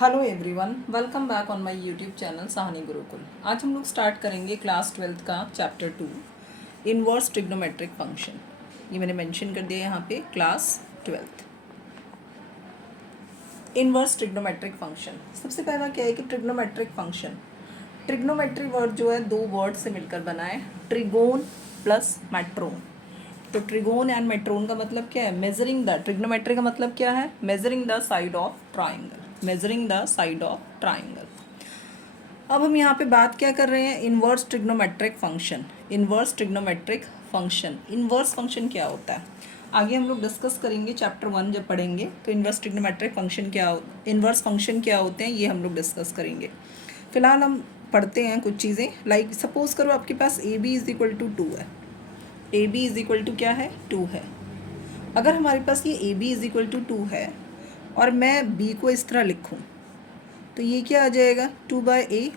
Hello everyone, welcome back on my YouTube channel Sahni Gurukul. आज हम लोग स्टार्ट करेंगे क्लास 12th का चैप्टर 2 इनवर्स ट्रिग्नोमेट्रिक फंक्शन। ये मैंने मेंशन कर दिया यहाँ पे class 12th। Inverse trigonometric function, सबसे पहला क्या है कि ट्रिग्नोमेट्रिक फंक्शन, ट्रिग्नोमेट्री वर्ड जो है दो वर्ड से मिलकर बना है, ट्रिगोन प्लस मेट्रोन। तो ट्रिगोन एंड मेट्रोन का मतलब क्या है? मेजरिंग द, ट्रिग्नोमेट्री का मतलब क्या है? Measuring the side of triangle, measuring the side of triangle. अब हम यहाँ पे बात क्या कर रहे हैं? Inverse trigonometric function. Inverse trigonometric function, inverse function क्या होता है आगे हम लोग डिस्कस करेंगे। चैप्टर 1 जब पढ़ेंगे तो इनवर्स ट्रिग्नोमेट्रिक फंक्शन क्या, इनवर्स फंक्शन क्या होते हैं, ये हम लोग डिस्कस करेंगे। फिलहाल हम पढ़ते हैं कुछ चीज़ें। लाइक सपोज करो आपके पास a b is equal to 2 है। A b is equal to क्या है? 2 है। अगर हमारे पास ये a b is equal to 2 है और मैं बी को इस तरह लिखूँ तो ये क्या आ जाएगा? 2/a।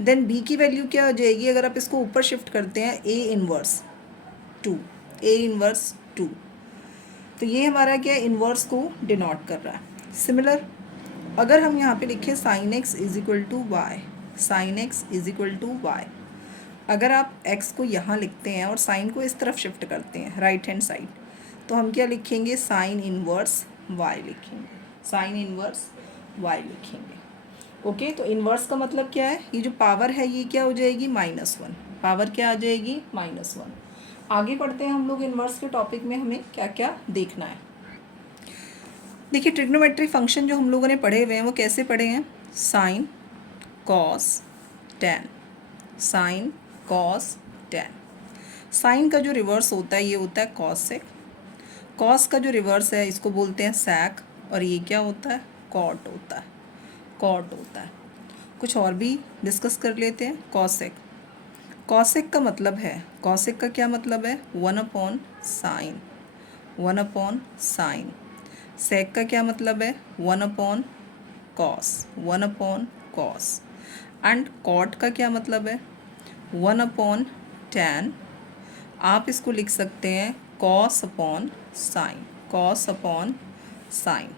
देन बी की वैल्यू क्या हो जाएगी? अगर आप इसको ऊपर शिफ्ट करते हैं, ए इनवर्स 2, ए इनवर्स 2, तो ये हमारा क्या है? इनवर्स को डिनोट कर रहा है। सिमिलर अगर हम यहाँ पे लिखें sine x is equal to y, sine x is equal to y, अगर आप x को यहाँ लिखते हैं और साइन को इस तरफ शिफ्ट करते हैं राइट हैंड साइड, तो हम क्या लिखेंगे? साइन इनवर्स y लिखेंगे, साइन इनवर्स y लिखेंगे। ओके, तो इनवर्स का मतलब क्या है? ये जो पावर है ये क्या हो जाएगी? -1। पावर क्या आ जाएगी? -1। आगे बढ़ते हैं हम लोग। इनवर्स के टॉपिक में हमें क्या क्या देखना है। देखिए, ट्रिग्नोमेट्रिक फंक्शन जो हम लोगों ने पढ़े हुए हैं वो कैसे पढ़े हैं? Sine, cos, tan, sine, cos, tan. Sine का जो रिवर्स होता है ये होता है कॉसेक। कॉस का जो रिवर्स है इसको बोलते हैं सैक, और ये क्या होता है? कॉट होता है, कॉट होता है। कुछ और भी डिस्कस कर लेते हैं। कॉसेक, कॉसेक का मतलब है, कॉसेक का क्या मतलब है? 1/साइन, 1/साइन। सेक का क्या मतलब है? 1/कॉस, 1/कॉस। एंड कॉट का क्या मतलब है? 1/टैन। आप इसको लिख सकते हैं cos upon sine, cos upon sine.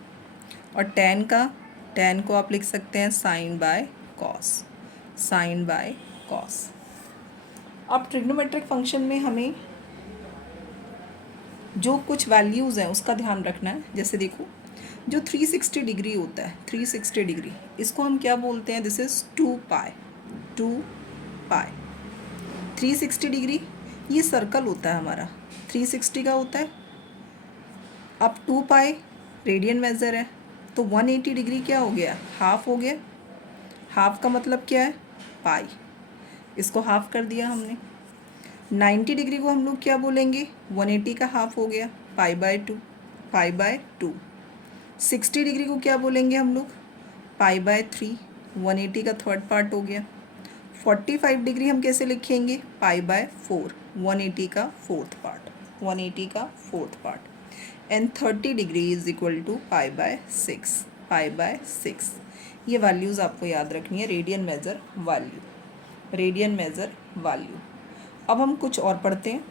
और टैन का, टैन को आप लिख सकते हैं sine by cos, sine by cos. अब ट्रिग्नोमेट्रिक फंक्शन में हमें जो कुछ वैल्यूज़ हैं उसका ध्यान रखना है। जैसे देखो, जो 360 डिग्री होता है, 360 डिग्री, इसको हम क्या बोलते हैं? This is 2π, 2π। 360 डिग्री ये सर्कल होता है हमारा, 360 का होता है। अब 2π रेडियन मेज़र है, तो 180 डिग्री क्या हो गया? हाफ हो गया। हाफ का मतलब क्या है? पाई। इसको हाफ कर दिया हमने। 90 डिग्री को हम लोग क्या बोलेंगे? 180 का हाफ हो गया, π/2, π/2। 60 डिग्री को क्या बोलेंगे हम लोग? π/3, 180 का थर्ड पार्ट हो गया। 45 डिग्री हम कैसे लिखेंगे? π/4, 180 का फोर्थ पार्ट, 180 का fourth part. And 30 degree is equal to π/6, π/6। ये वैल्यूज़ आपको याद रखनी है, radian measure value, radian measure value. अब हम कुछ और पढ़ते हैं।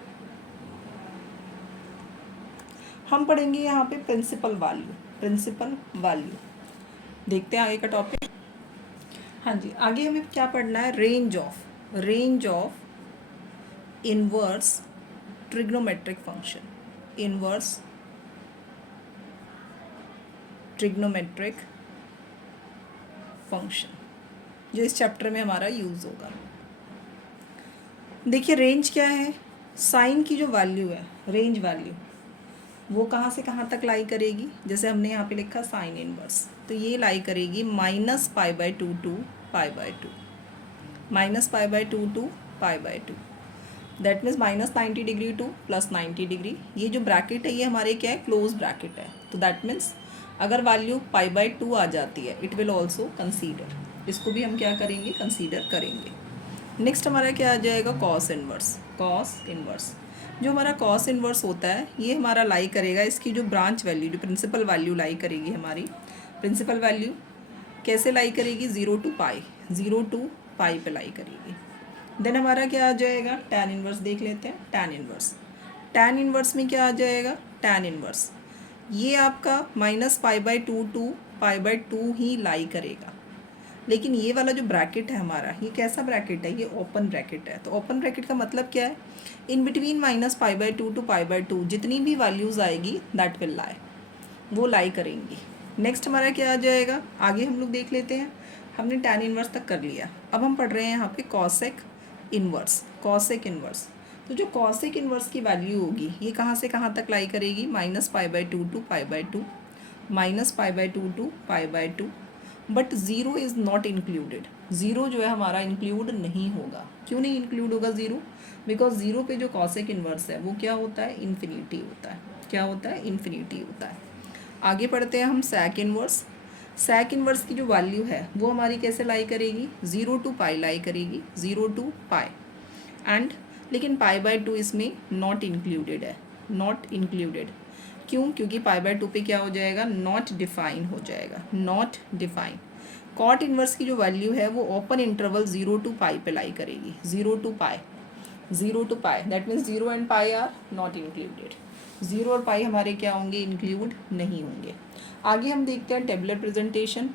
हम पढ़ेंगे यहाँ पे प्रिंसिपल वैल्यू, प्रिंसिपल वैल्यू। देखते हैं आगे का टॉपिक। हाँ जी, आगे हमें क्या पढ़ना है? Range of, range of inverse trigonometric function, inverse trigonometric function, जो इस चैप्टर में हमारा यूज़ होगा। देखिए, रेंज क्या है? साइन की जो वैल्यू है, रेंज वैल्यू, वो कहाँ से कहाँ तक लाई करेगी? जैसे हमने यहाँ पे लिखा साइन इनवर्स, तो ये लाई करेगी -π/2 to π/2, -π/2 to π/2। That means -90 degree to +90 degree. ये जो ब्रैकेट है ये हमारे क्या है? क्लोज ब्रैकेट है। तो दैट मीन्स अगर वैल्यू π/2 आ जाती है, इट विल ऑल्सो कंसीडर, इसको भी हम क्या करेंगे? कंसीडर करेंगे। नेक्स्ट हमारा क्या आ जाएगा? Cos inverse, cos inverse. जो हमारा कॉस इनवर्स होता है ये हमारा लाई करेगा, इसकी जो ब्रांच वैल्यू, जो प्रिंसिपल वैल्यू लाई करेगी हमारी, प्रिंसिपल वैल्यू कैसे लाई करेगी? 0 to π, 0 to π पे लाई करेगी। देन हमारा क्या आ जाएगा? टैन इनवर्स देख लेते हैं। टैन इनवर्स, टैन इनवर्स में क्या आ जाएगा? टैन इनवर्स ये आपका -π/2 टू π/2 ही लाई करेगा। लेकिन ये वाला जो ब्रैकेट है हमारा, ये कैसा ब्रैकेट है? ये ओपन ब्रैकेट है। तो ओपन ब्रैकेट का मतलब क्या है? इन बिटवीन -π/2 टू π/2 जितनी भी वैल्यूज़ आएगी दैट विल लाई, वो लाई करेंगी। नेक्स्ट हमारा क्या आ जाएगा? आगे हम लोग देख लेते हैं। हमने tan इनवर्स तक कर लिया, अब हम पढ़ रहे हैं यहाँ पे कॉसेक इनवर्स। कॉसेक इनवर्स, तो जो कॉसेक इनवर्स की वैल्यू होगी ये कहाँ से कहाँ तक लाई करेगी? -π/2 to π/2, -π/2 to π/2, but zero is not included. Zero जो है हमारा इंक्लूड नहीं होगा। क्यों नहीं इंक्लूड होगा ज़ीरो? बिकॉज ज़ीरो पे जो कॉसेक इनवर्स है वो क्या होता है? इन्फिनिटी होता है। क्या होता है? इन्फिनिटी होता है। आगे पढ़ते हैं हम सैक इनवर्स। सैक इनवर्स की जो वैल्यू है वो हमारी कैसे लाई करेगी? 0 टू पाई लाई करेगी, 0 टू पाई। एंड लेकिन π/2 इसमें नॉट इंक्लूडेड है, नॉट इंक्लूडेड। क्यों? क्योंकि π/2 पे क्या हो जाएगा? नॉट डिफाइन हो जाएगा, नॉट डिफाइन। कॉट इनवर्स की जो वैल्यू है वो ओपन इंटरवल 0 टू पाई पे लाई करेगी, 0 to pi, 0 to pi. That means 0 and pi are not included. 0 और पाई हमारे क्या होंगे? इंक्लूड नहीं होंगे। आगे हम देखते हैं टेबलर प्रेजेंटेशन।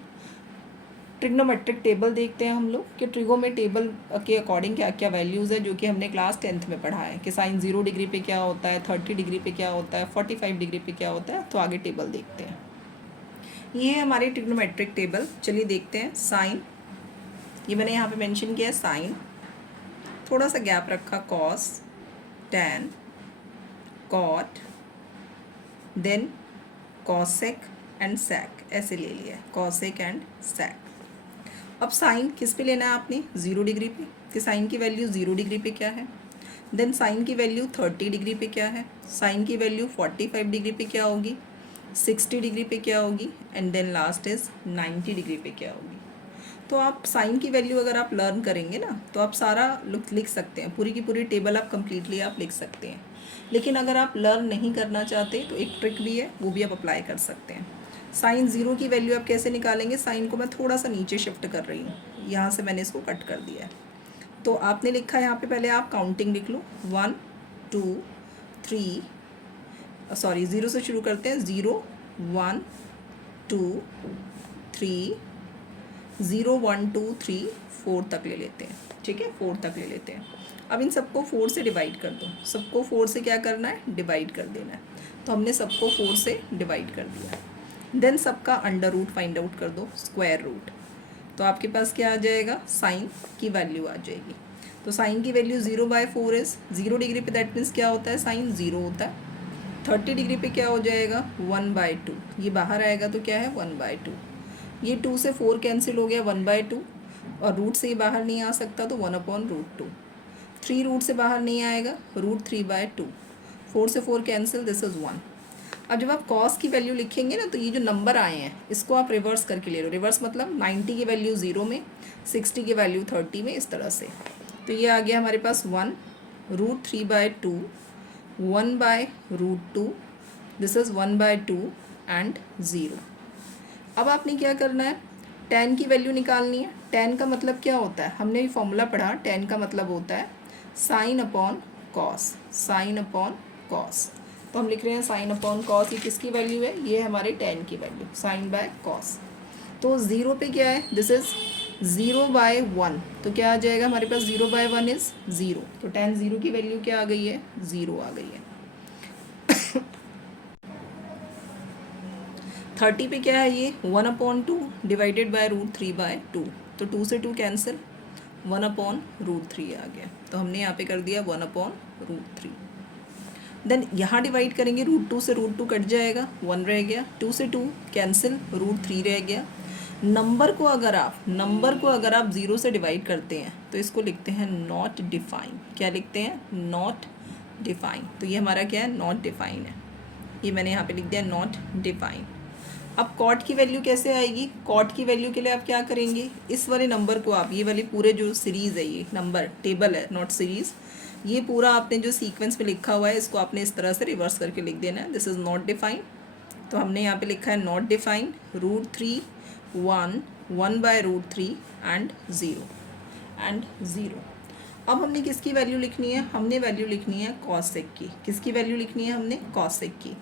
ट्रिग्नोमेट्रिक टेबल देखते हैं हम लोग कि ट्रिगो में टेबल के अकॉर्डिंग क्या क्या वैल्यूज़ है, जो कि हमने क्लास 10th में पढ़ा है कि साइन 0 डिग्री पे क्या होता है, 30 डिग्री पे क्या होता है, 45 डिग्री पे क्या होता है। तो आगे टेबल देखते हैं। ये है हमारी ट्रिग्नोमेट्रिक टेबल। चलिए देखते हैं। साइन, ये मैंने यहाँ पे मेंशन किया है साइन, थोड़ा सा गैप रखा, cos, tan, cot, then cosec and sec, ऐसे ले लिया है, कॉसेक एंड सैक। अब साइन किस पे लेना है आपने? 0 डिग्री पे, कि साइन की वैल्यू 0 डिग्री पे क्या है। देन साइन की वैल्यू 30 डिग्री पे क्या है, साइन की वैल्यू 45 डिग्री पे क्या होगी, 60 डिग्री पे क्या होगी, and then last is 90 degree पे क्या होगी। तो आप साइन की वैल्यू अगर आप लर्न करेंगे ना तो आप सारा लिख सकते हैं, पूरी की पूरी टेबल आप कम्प्लीटली आप लिख सकते हैं। लेकिन अगर आप लर्न नहीं करना चाहते तो एक ट्रिक भी है, वो भी आप अप्लाई कर सकते हैं। साइन 0 की वैल्यू आप कैसे निकालेंगे? साइन को मैं थोड़ा सा नीचे शिफ्ट कर रही हूँ, यहाँ से मैंने इसको कट कर दिया है। तो आपने लिखा है यहाँ पे, पहले आप काउंटिंग लिख लो, 1 2 3, सॉरी 0 से शुरू करते हैं, 0 1 2 3, 0 1 2 3 4 तक ले लेते हैं। ठीक है, 4 तक ले लेते हैं। अब इन सबको 4 से डिवाइड कर दो। सबको 4 से क्या करना है? डिवाइड कर देना है। तो हमने सबको 4 से डिवाइड कर दिया। देन सबका अंडर रूट फाइंड आउट कर दो, स्क्वायर रूट। तो आपके पास क्या आ जाएगा? साइन की वैल्यू आ जाएगी। तो साइन की वैल्यू 0/4 इज 0 डिग्री पे, दैट मीन्स क्या होता है? साइन 0 होता है। 30 डिग्री पे क्या हो जाएगा? 1/2। ये बाहर आएगा तो क्या है? 1/2। ये 2 से 4 कैंसिल हो गया, 1/2, और रूट से ये बाहर नहीं आ सकता तो 1/√2। 3 रूट से बाहर नहीं आएगा, √3/2। 4 से 4 कैंसिल, दिस इज़ 1। अब जब आप कॉस की वैल्यू लिखेंगे ना तो ये जो नंबर आए हैं इसको आप रिवर्स करके ले लो। रिवर्स मतलब 90 की वैल्यू 0 में, 60 की वैल्यू 30 में, इस तरह से। तो ये आ गया हमारे पास 1, √3/2, 1/√2, दिस इज़ 1/2 एंड 0। अब आपने क्या करना है? tan की वैल्यू निकालनी है। tan का मतलब क्या होता है? हमने भी फॉर्मूला पढ़ा, tan का मतलब होता है sine upon cos, sine upon cos. तो हम लिख रहे हैं साइन अपॉन कॉस। ये किसकी वैल्यू है? ये हमारे tan की वैल्यू, साइन बाय कॉस। तो 0 पे क्या है? This is 0/1। तो क्या आ जाएगा हमारे पास? 0/1 इज 0। तो tan 0 की वैल्यू क्या आ गई है? 0 आ गई है। 30 पे क्या है? ये 1/2 डिवाइडेड बाय √3/2। तो 2 से 2 कैंसिल, 1/√3 आ गया। तो हमने यहाँ पे कर दिया 1/√3। देन यहाँ डिवाइड करेंगे, √2 से √2 कट जाएगा, 1 रह गया, 2 से 2 कैंसिल, √3 रह गया। नंबर को अगर आप 0 से डिवाइड करते हैं तो इसको लिखते हैं नॉट डिफाइन। क्या लिखते हैं? Not define. तो ये हमारा क्या है? नॉट डिफाइन है। ये मैंने यहाँ पे लिख दिया नॉट डिफाइन। अब कॉट की वैल्यू कैसे आएगी? कॉट की वैल्यू के लिए आप क्या करेंगे? इस वाले नंबर को आप, ये वाली पूरे जो सीरीज़ है, ये नंबर टेबल है, नॉट सीरीज़, ये पूरा आपने जो सीक्वेंस में लिखा हुआ है इसको आपने इस तरह से रिवर्स करके लिख देना है। This is not define. तो हमने यहाँ पे लिखा है नॉट डिफाइन, √3 1 1/√3 एंड 0। अब हमने किसकी वैल्यू लिखनी है? हमने वैल्यू लिखनी है कॉसेक की। किसकी वैल्यू लिखनी है हमने? कॉसेक की।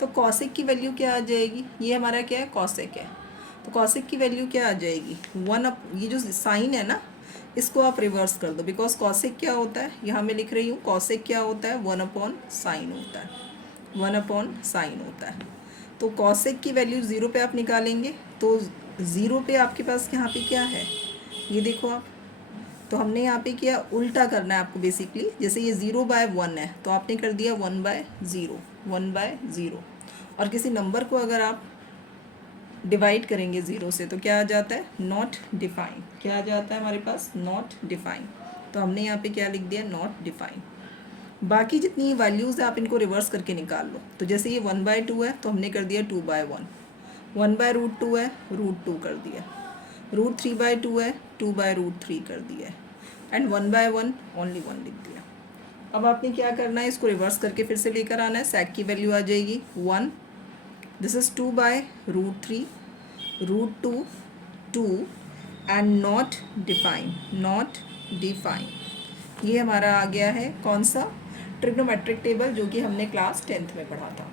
तो कॉसेक की वैल्यू क्या आ जाएगी? ये हमारा क्या है? कॉसेक है। तो कॉसेक की वैल्यू क्या आ जाएगी, ये जो साइन है ना इसको आप रिवर्स कर दो, बिकॉज कॉसेक क्या होता है, यहाँ मैं लिख रही हूँ कॉसेक क्या होता है, 1/sin होता है, 1/sin होता है। तो कॉसेक की वैल्यू 0 पे आप निकालेंगे तो 0 पे आपके पास यहाँ पे क्या है, ये देखो आप, तो हमने यहाँ पे किया उल्टा करना है आपको बेसिकली, जैसे ये 0/1 है तो आपने कर दिया 1/0, 1/0। और किसी नंबर को अगर आप डिवाइड करेंगे 0 से तो क्या आ जाता है, नॉट डिफाइन, क्या आ जाता है हमारे पास, नॉट डिफाइन। तो हमने यहाँ पे क्या लिख दिया, नॉट डिफाइन। बाकी जितनी वैल्यूज़ है आप इनको रिवर्स करके निकाल लो। तो जैसे ये 1/2 है तो हमने कर दिया 2/1, 1/√2 है √2 कर दिया, √3/2 है 2/√3 कर दिया, एंड 1/1 ओनली 1 लिख दिया। अब आपने क्या करना है, इसको रिवर्स करके फिर से लेकर आना है, sec की वैल्यू आ जाएगी 1, this is 2/√3 √2 2 and not define, not define. ये हमारा आ गया है कौन सा, ट्रिग्नोमेट्रिक टेबल, जो कि हमने क्लास 10th में पढ़ा था।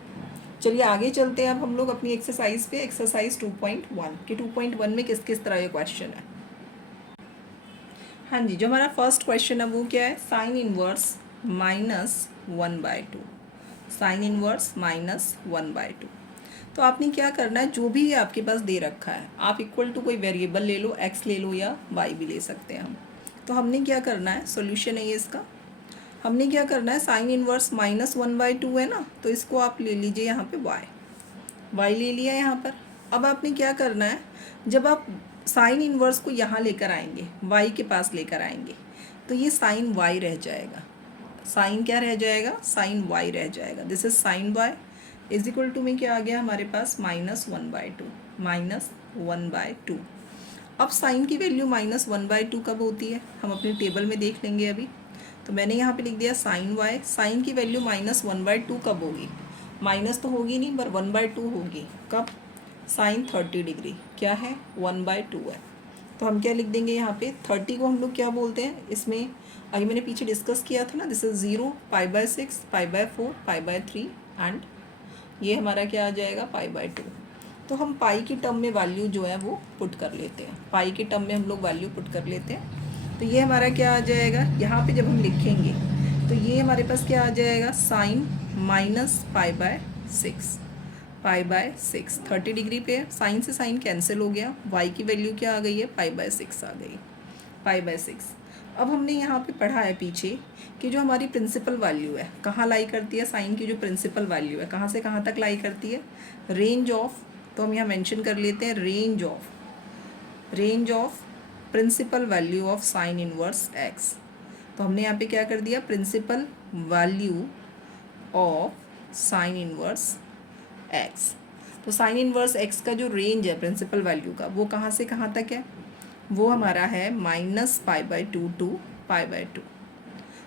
चलिए आगे चलते हैं अब हम लोग अपनी एक्सरसाइज पे, एक्सरसाइज 2.1 कि 2.1 में किस किस तरह का क्वेश्चन है। हाँ जी, जो हमारा फर्स्ट क्वेश्चन है वो क्या है, साइन इनवर्स -1/2, साइन इनवर्स -1/2। तो आपने क्या करना है, जो भी आपके पास दे रखा है आप इक्वल टू कोई वेरिएबल ले लो, x ले लो या y भी ले सकते हैं हम। तो हमने क्या करना है, सॉल्यूशन है ये इसका, हमने क्या करना है, साइन इनवर्स -1/2 है ना, तो इसको आप ले लीजिए यहाँ पे y ले लिया यहाँ पर। अब आपने क्या करना है, जब आप साइन इनवर्स को यहाँ लेकर आएंगे, y के पास लेकर आएंगे, तो ये साइन y रह जाएगा, साइन क्या रह जाएगा, साइन y रह जाएगा। This is sine y is equal to में क्या आ गया हमारे पास, -1/2, -1/2। अब साइन की वैल्यू -1/2 कब होती है, हम अपने टेबल में देख लेंगे अभी। तो मैंने यहाँ पे लिख दिया साइन y, साइन की वैल्यू -1/2 कब होगी, माइनस तो होगी नहीं पर 1/2 होगी, कब, साइन 30 डिग्री क्या है, 1/2 है। तो हम क्या लिख देंगे यहाँ पे, 30 को हम लोग क्या बोलते हैं, इसमें अभी मैंने पीछे डिस्कस किया था ना, दिस इज 0, π/6, π/4, π/3 एंड ये हमारा क्या आ जाएगा, π/2। तो हम पाई की टर्म में वैल्यू जो है वो पुट कर लेते हैं, पाई की टर्म में हम लोग वैल्यू पुट कर लेते हैं। तो ये हमारा क्या आ जाएगा, यहाँ पे जब हम लिखेंगे तो ये हमारे पास क्या आ जाएगा, साइन -π/6, π/6 30 डिग्री पे, साइन से साइन कैंसिल हो गया, y की वैल्यू क्या आ गई है, π/6 आ गई, π/6। अब हमने यहाँ पे पढ़ा है पीछे कि जो हमारी प्रिंसिपल वैल्यू है कहाँ लाई करती है, साइन की जो प्रिंसिपल वैल्यू है कहाँ से कहाँ तक लाई करती है, रेंज ऑफ, तो हम यहाँ मेंशन कर लेते हैं range of principal value of sine inverse x। तो हमने यहाँ पे क्या कर दिया, principal value of sine inverse x। तो साइन इनवर्स x का जो रेंज है प्रिंसिपल वैल्यू का, वो कहाँ से कहाँ तक है, वो हमारा है -π/2 टू π/2।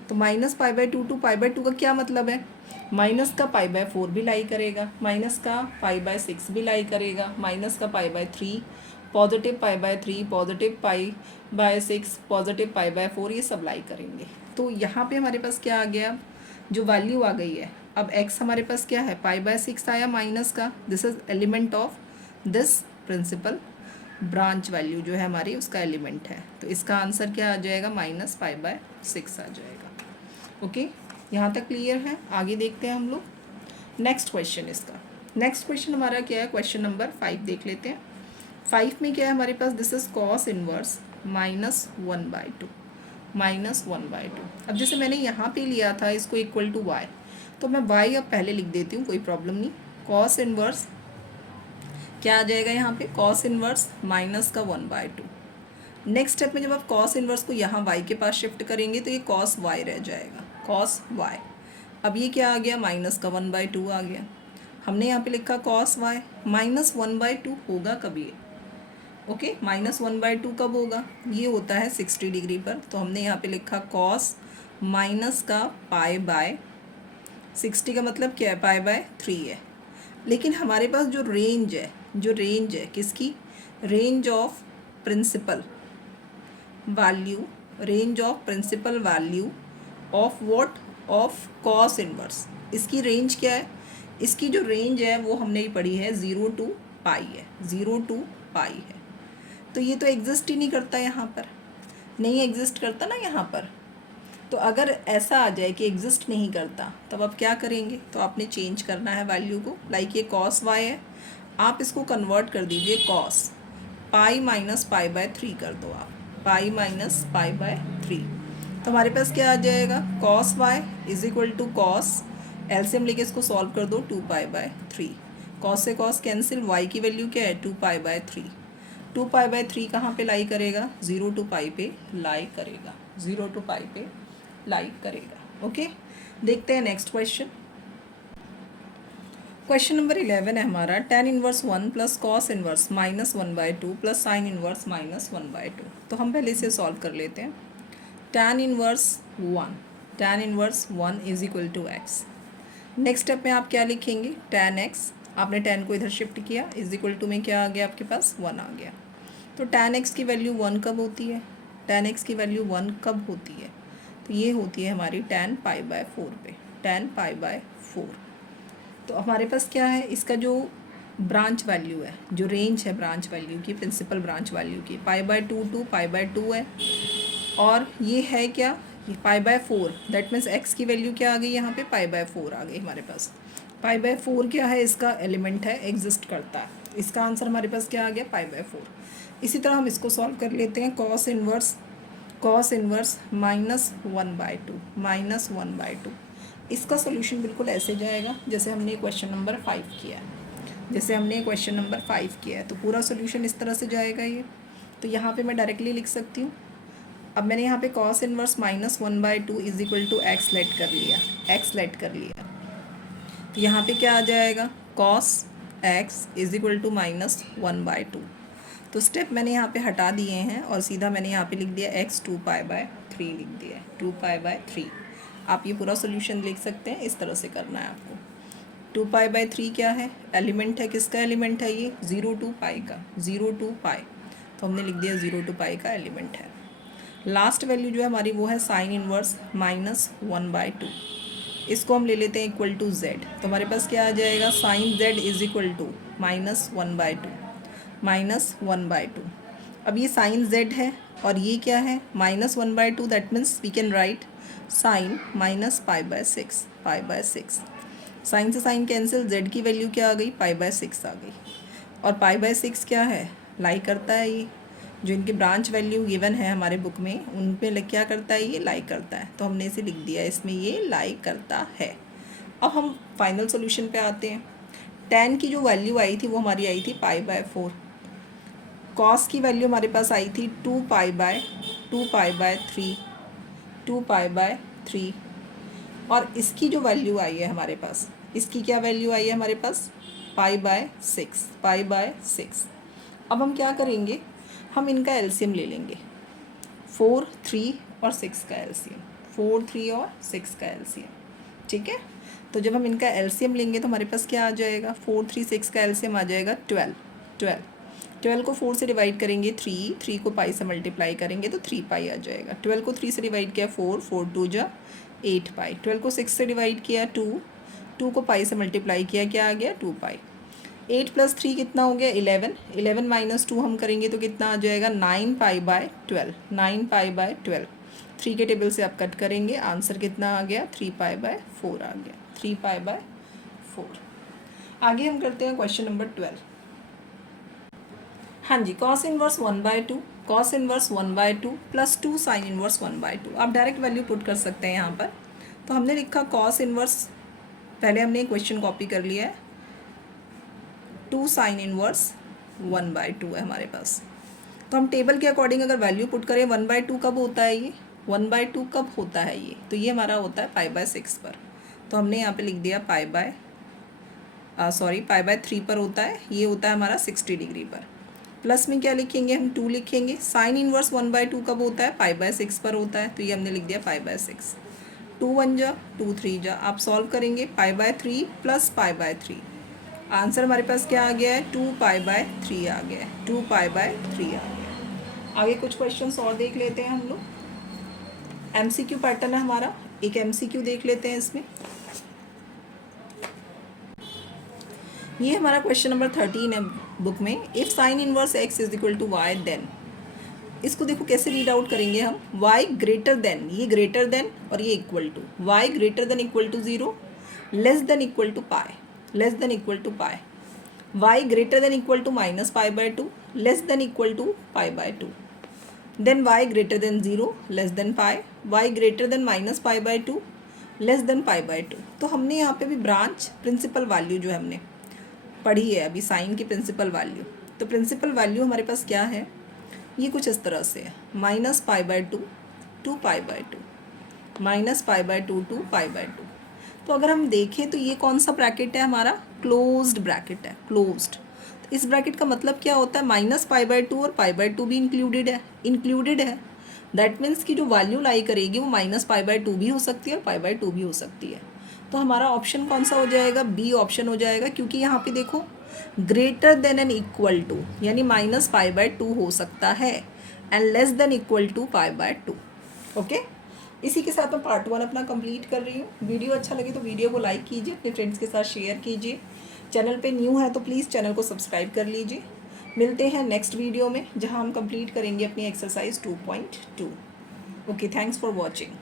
तो -π/2 टू π/2 का क्या मतलब है, माइनस का π/4 भी लाई करेगा, माइनस का π/6 भी लाई करेगा, माइनस का π/3, पॉजिटिव π/3, पॉजिटिव π/6, पॉजिटिव π/4, ये सब लाई करेंगे। तो यहाँ पे हमारे पास क्या आ गया, जो वैल्यू आ गई है, अब x हमारे पास क्या है, π/6 आया माइनस का, this is element of this principle branch value जो है हमारी उसका एलिमेंट है। तो इसका आंसर क्या आ जाएगा, -π/6 आ जाएगा। ओके, यहाँ तक क्लियर है। आगे देखते हैं हम लोग नेक्स्ट क्वेश्चन इसका। नेक्स्ट क्वेश्चन हमारा क्या है, क्वेश्चन नंबर 5 देख लेते हैं। 5 में क्या है हमारे पास, दिस इज कॉस इनवर्स -1/2, -1/2। अब जैसे मैंने यहाँ पे लिया था इसको इक्वल टू y, तो मैं y अब पहले लिख देती हूँ, कोई प्रॉब्लम नहीं। कॉस इनवर्स क्या आ जाएगा यहाँ पे, कॉस इनवर्स माइनस का 1/2। नेक्स्ट स्टेप में जब आप कॉस इनवर्स को यहाँ y के पास शिफ्ट करेंगे तो ये कॉस y रह जाएगा, कॉस y। अब ये क्या आ गया, माइनस का 1/2 आ गया। हमने यहाँ पे लिखा कॉस y, -1/2 होगा कब ये, ओके, -1/2 कब होगा, ये होता है 60 डिग्री पर। तो हमने यहाँ पे लिखा कॉस माइनस का π/60 का मतलब क्या है, π/3 है। लेकिन हमारे पास जो रेंज है किसकी, range of principal value of what, of cos inverse. इसकी रेंज क्या है, इसकी जो रेंज है वो हमने पढ़ी है 0 to π है, 0 to π पाई है। तो ये तो एग्जिस्ट ही नहीं करता यहाँ पर, नहीं एग्जिस्ट करता ना यहाँ पर। तो अगर ऐसा आ जाए कि एग्जिस्ट नहीं करता तब आप क्या करेंगे, तो आपने चेंज करना है वैल्यू को। लाइक ये कॉस वाई है, आप इसको कन्वर्ट कर दीजिए cos pi minus pi by 3 कर दो आप, पाई माइनस पाई बाय 3। तो हमारे पास क्या आ जाएगा, cos y is equal to cos, LCM लेके इसको सॉल्व कर दो 2 पाई बाय 3। कॉस से कॉस कैंसिल, वाई की वैल्यू क्या है 2 पाई बाय 3। 2 पाई बाय 3 कहाँ पे लाई करेगा, 0 टू पाई पे लाई करेगा, 0 टू पाई पे लाई करेगा। ओके, देखते हैं नेक्स्ट क्वेश्चन। क्वेश्चन नंबर 11 है हमारा, tan inverse 1 plus cos inverse minus 1/2 plus sine inverse minus 1/2। तो हम पहले इसे सॉल्व कर लेते हैं। tan inverse 1 is equal to x. Next step में आप क्या लिखेंगे, tan x, आपने tan को इधर शिफ्ट किया, इज इक्वल टू में क्या आ गया आपके पास 1 आ गया। तो tan x की वैल्यू 1 कब होती है, tan x की वैल्यू 1 कब होती है, तो ये होती है हमारी tan पाई बाय 4 पे, tan पाई बाय 4। तो हमारे पास क्या है, इसका जो ब्रांच वैल्यू है, जो रेंज है ब्रांच वैल्यू की, प्रिंसिपल ब्रांच वैल्यू की, pi by 2 to pi by 2 है। और ये है क्या, ये pi by 4, that means x की वैल्यू क्या आ गई यहाँ पे, पाई बाय 4 आ गई हमारे पास। पाई बाय 4 क्या है, इसका एलिमेंट है, एग्जिस्ट करता है। इसका आंसर हमारे पास क्या आ गया, पाई बाय 4। इसी तरह हम इसको सॉल्व कर लेते हैं। कॉस इनवर्स माइनस 1/2 इसका सोल्यूशन बिल्कुल ऐसे जाएगा जैसे हमने क्वेश्चन नंबर 5 किया है, तो पूरा सोल्यूशन इस तरह से जाएगा ये। तो यहाँ पे मैं डायरेक्टली लिख सकती हूँ। अब मैंने यहाँ पे cos inverse minus 1/2 is equal to x let कर लिया। तो यहाँ पे क्या आ जाएगा, cos x is equal to minus 1/2। तो स्टेप मैंने यहाँ पे हटा दिए हैं और सीधा मैंने यहाँ पे लिख दिया x 2 पाई बाय 3 लिख दिया है, 2 पाई बाय 3। आप ये पूरा सोल्यूशन लिख सकते हैं, इस तरह से करना है आपको। 2 पाई बाय 3 क्या है, एलिमेंट है, किसका एलिमेंट है ये, 0 टू पाई का, 0 टू पाई। तो हमने लिख दिया 0 टू पाई का एलिमेंट है। लास्ट वैल्यू जो है हमारी वो है साइन इनवर्स माइनस 1/2। इसको हम ले लेते हैं इक्वल टू z। तो हमारे पास क्या आ जाएगा, sine z is equal to minus 1/2। अब ये साइन z है और ये क्या है, minus 1/2, that means we can write sine minus pi by 6। Sine से साइन कैंसिल, z की वैल्यू क्या आ गई, पाई बाय 6 आ गई। और पाई बाय 6 क्या है, लाई करता है। ये जो इनकी ब्रांच वैल्यू गिवन है हमारे बुक में, उन पे क्या करता है, ये लाई करता है। तो हमने इसे लिख दिया, इसमें ये लाई करता है। अब हम फाइनल सोल्यूशन पे आते हैं। tan की जो वैल्यू आई थी वो हमारी आई थी पाई बाय 4। कॉस की वैल्यू हमारे पास आई थी 2 पाई बाय 3। और इसकी जो वैल्यू आई है हमारे पास, इसकी क्या वैल्यू आई है हमारे पास, पाई बाय 6। अब हम क्या करेंगे, हम इनका एलसीएम ले लेंगे, 4, 3 और 6 का एलसीएम, 4, 3 और 6 का एलसीएम। ठीक है, तो जब हम इनका एलसीएम लेंगे तो हमारे पास क्या आ जाएगा, 4, 3, 6 का एलसीएम आ जाएगा 12 को 4 से डिवाइड करेंगे 3 को पाई से मल्टीप्लाई करेंगे तो 3 पाई आ जाएगा। 12 को 3 से डिवाइड किया 4 2 जा 8 पाई। 12 को 6 से डिवाइड किया 2 को पाई से मल्टीप्लाई किया, क्या आ गया 2 पाई। 8 प्लस 3 कितना हो गया 11 माइनस 2 हम करेंगे तो कितना आ जाएगा 9 पाई बाय 12। 3 के टेबल से आप कट करेंगे, आंसर कितना आ गया 3 पाई बाय 4 आ गया, 3 पाई बाय 4। आगे हम करते हैं क्वेश्चन नंबर 12। हाँ जी, cos inverse 1/2 plus 2 sine inverse 1/2। आप डायरेक्ट वैल्यू पुट कर सकते हैं यहाँ पर। तो हमने लिखा कॉस इनवर्स, पहले हमने क्वेश्चन कॉपी कर लिया है, 2 साइन इनवर्स 1/2 है हमारे पास। तो हम टेबल के अकॉर्डिंग अगर वैल्यू पुट करें, 1/2 कब होता है ये, 1/2 कब होता है ये, तो ये हमारा होता है पाई बाय 6 पर। तो हमने यहाँ पे लिख दिया पाई बाय 3 पर होता है, ये होता है हमारा 60 डिग्री पर। प्लस में क्या लिखेंगे हम, 2 लिखेंगे। साइन इनवर्स 1/2 कब होता है, पाई बाय 6 पर होता है, तो ये हमने लिख दिया पाई बाय 6। 2 1 जा 2 3 जा, आप सॉल्व करेंगे, पाई by 3 plus pi by 3। Answer हमारे पास क्या आ गया है, 2 पाई बाय 3 आ गया है, 2 पाई बाय 3 आ गया। आगे कुछ क्वेश्चंस और देख लेते हैं हम लोग। MCQ पैटर्न है हमारा, एक MCQ देख लेते हैं इसमें। ये हमारा क्वेश्चन नंबर 13 है बुक में। If sine inverse x is equal to y then, इसको देखो कैसे रीड आउट करेंगे हम। y ग्रेटर देन, ये ग्रेटर देन और ये equal to, y greater than equal to 0, less than equal to pi, less than equal to pi, y greater than equal to minus pi by 2, less than equal to pi by 2, then y greater than 0, less than pi, y greater then minus pi by 2, less than pi by 2। तो हमने यहाँ पे भी branch principal value जो है हमने पढ़ी है अभी, साइन की प्रिंसिपल वैल्यू। तो प्रिंसिपल वैल्यू हमारे पास क्या है, ये कुछ इस तरह से है, minus pi by 2 to pi by 2, minus pi by 2 to pi by 2। तो अगर हम देखें तो ये कौन सा ब्रैकेट है हमारा, क्लोज्ड ब्रैकेट है, क्लोज्ड। तो इस ब्रैकेट का मतलब क्या होता है, माइनस पाई बाय 2 और पाई बाय 2 भी इंक्लूडेड है। दैट मीन्स कि जो वैल्यू लाई करेगी वो माइनस पाई बाय 2 भी हो सकती है और पाई बाय 2 भी हो सकती है। तो हमारा ऑप्शन कौन सा हो जाएगा, बी ऑप्शन हो जाएगा, क्योंकि यहाँ पे देखो greater than and equal to, यानी माइनस पाई बाय 2 हो सकता है, and less than equal to pi by 2। Okay, इसी के साथ मैं पार्ट 1 अपना कंप्लीट कर रही हूँ। वीडियो अच्छा लगे तो वीडियो को लाइक कीजिए, अपने फ्रेंड्स के साथ शेयर कीजिए। चैनल पे न्यू है तो प्लीज़ चैनल को सब्सक्राइब कर लीजिए। मिलते हैं नेक्स्ट वीडियो में, जहाँ हम कंप्लीट करेंगे अपनी exercise 2.2। Okay, thanks for watching.